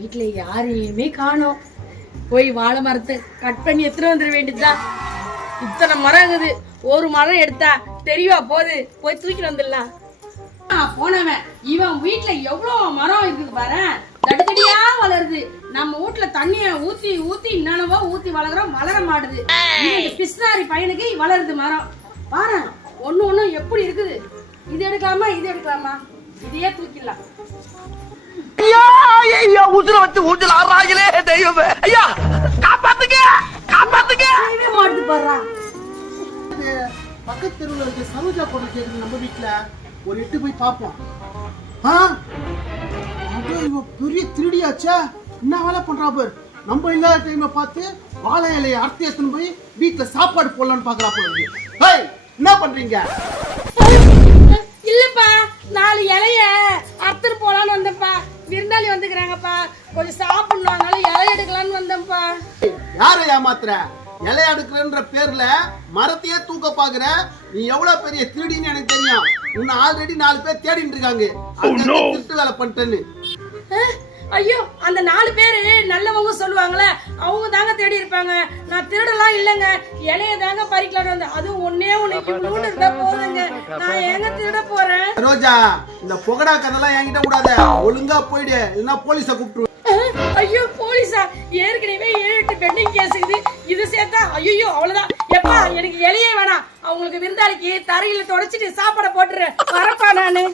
வீட்டுல யாரையுமே காணோம். போய் வாழை மரத்தை கட் பண்ணி எடுத்துட்டு வந்துட வேண்டியதுதான். இத்தனை மரம் இருக்குது, ஒரு மரம் எடுத்தா தெரியவா போகுது, போய் தூக்கிட்டு வந்துடலாம். போனவன் இவன் வீட்டுல எவ்வளவு மரம் இருக்குது பாரு, தடுக்கடியா வளருது. நம்ம வீட்டுல தண்ணிய ஊத்தி ஊத்தி என்னவோ ஊத்தி வளர்க்குறோம், வளர மாட்டுது. பிஸ்னாரி பையனுக்கு வளருது மரம் பாரு, ஒண்ணு ஒண்ணு எப்படி இருக்குது. இது எடுக்கலாமா இது எடுக்கலாமா, இதையே தூக்கிடலாம். ஐயா ஐயா உசுர வச்சு ஊஞ்சல் ஆறாங்களே தெய்வமே, ஐயா காப்பாத்துங்க காப்பாத்துங்க. மாட்டு பாடுறா. பக்கத்து தெருவில் இருக்க சரோஜா பொண்ணு கேக்குது, நம்ம வீட்டுல ஒரு எட்டு போய் பார்ப்போம். பெரிய திருடியாச்சா, என்ன வேலை பண்றா பாரு. நம்ம இல்லாத டைமை பார்த்து வாழை இலையை அறுத்து எடுத்துன்னு போய் வீட்டுல சாப்பாடு போடலான்னு பாக்குறா போல. என்ன பண்றீங்க? இல்லப்பா, 4 இலைய அறுத்துட்டு போலான்னு வந்தப்பா. விருந்தாளி வந்துக்கிறாங்கப்பா, கொஞ்சம் சாப்பிடணும், அதனால இலை எடுக்கலான்னு வந்தேன்ப்பா. யாரை ஏமாத்துற? இலை எடுக்கிறன்ற பேர்ல மரத்தையே தூக்க பாக்குற. நீ எவ்வளவு பெரிய திருடின்னு எனக்கு தெரியும். உன்னை ஆல்ரெடி 4 பேர் தேடிட்டு இருக்காங்க, திருட்டு வேலை பண்ணிட்டேன்னு. ஐயோ, அந்த 4 பேரு நல்லவங்க சொல்லுவாங்களே, அவங்க தாங்க தேடி இருப்பாங்க. நான் திருடலாம் இல்லைங்க, இலைய தாங்க பறிக்கலான்னு வந்தேன். அதுவும் ஒன்னே ஒண்ணு இருந்தா போதுங்க, நான் எங்க திருட போறேன்? ரோஜா, இந்த புகடா கதெல்லாம் என்கிட்ட கூடாத, ஒழுங்கா போயிடு, இல்லைன்னா போலீஸை கூப்பிட்டு. ஐயோ போலீஸா? ஏற்கனவே 7-8 பெண்டிங் கேஸ் இருக்குது, இது சேர்த்தா ஐயோ அவ்வளவுதான். எப்பா எனக்கு இலையே வேணாம், அவங்களுக்கு விருந்தாளிக்கு தரையில தொடச்சிட்டு சாப்பாடை போட்டுறேன், வரப்பா நானு.